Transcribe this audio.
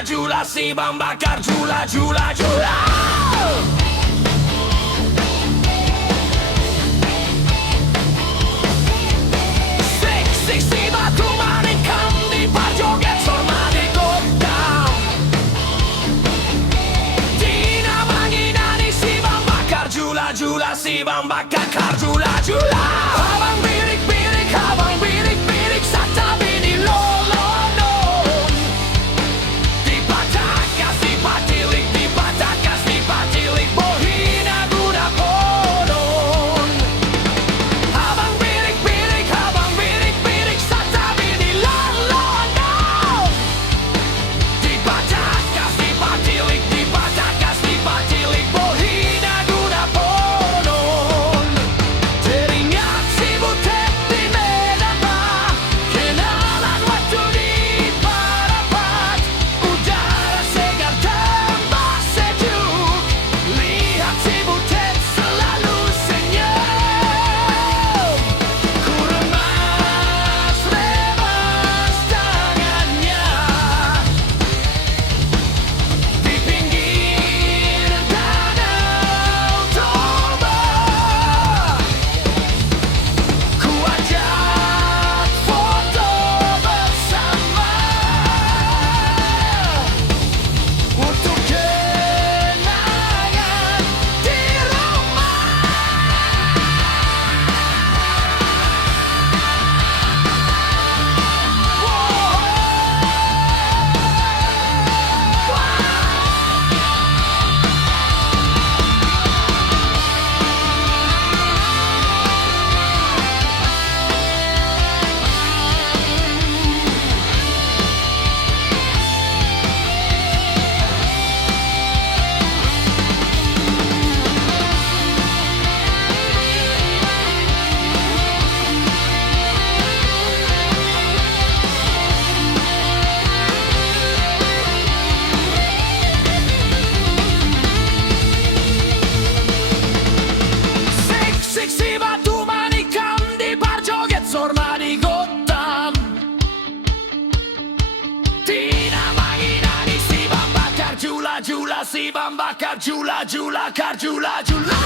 Jula si bahan bakar jula jula jula. Sik si batu manikam di parjoget sormadi godam. Dinamangin si bahan bakar jula jula si bahan bakar jula jula. Abang birik birik, abang birik birik satabi di lolonon. Dipatakas, dipatilik, dipatakas, dipatilik, bohina guna konon. Abang birik birik satabi di lolonon. Dipatakas, dipatilik, dipatakas, dipatilik, bohina guna konon. Teringat si butet di medan bah, kenalan waktu di Parapat. Udara segar tambah sejuk, lihat si butet selalu senyum. Ku remas lemas tangannya di pinggir danau Toba. Ku ajak foto bersama untuk kenangan di rumah. Sik si batu manikam di parjoget sormadi godam. Dinamangin si bahan bakar jula jula si bahan bakar jula jula kar jula jula.